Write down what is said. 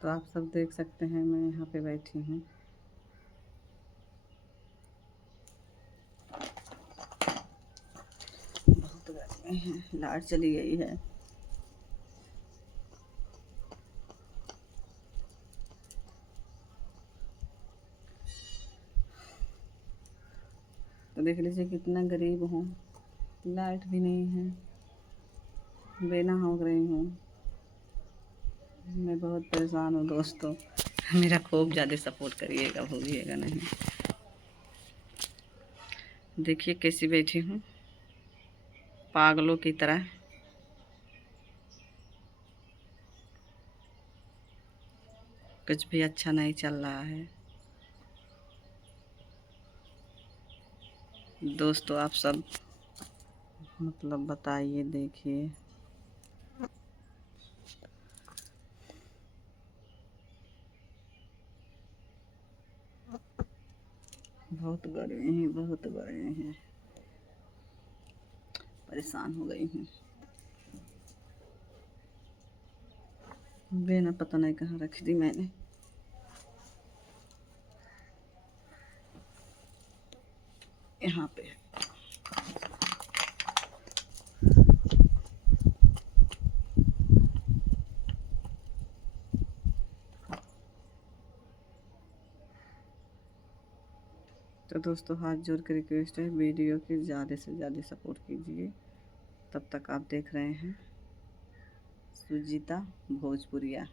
तो आप सब देख सकते हैं मैं यहाँ पे बैठी हूँ। बहुत गर्मी है, लाइट चली गई है। तो देख लीजिए कितना गरीब हूँ, लाइट भी नहीं है, बेना हो रही हूँ। मैं बहुत परेशान हूँ दोस्तों, मेरा खूब ज़्यादा सपोर्ट करिएगा, भूलिएगा नहीं। देखिए कैसी बैठी हूँ पागलों की तरह। कुछ भी अच्छा नहीं चल रहा है दोस्तों, आप सब मतलब बताइए, देखिए। बहुत गर्मी है, बहुत गर्मी है, परेशान हो गई हूँ। बेना पता नहीं कहाँ रख दी मैंने। यहाँ पे है। तो दोस्तों हाथ जोड़ के रिक्वेस्ट है, वीडियो की ज़्यादा से ज़्यादा सपोर्ट कीजिए। तब तक आप देख रहे हैं सुजीता भोजपुरिया।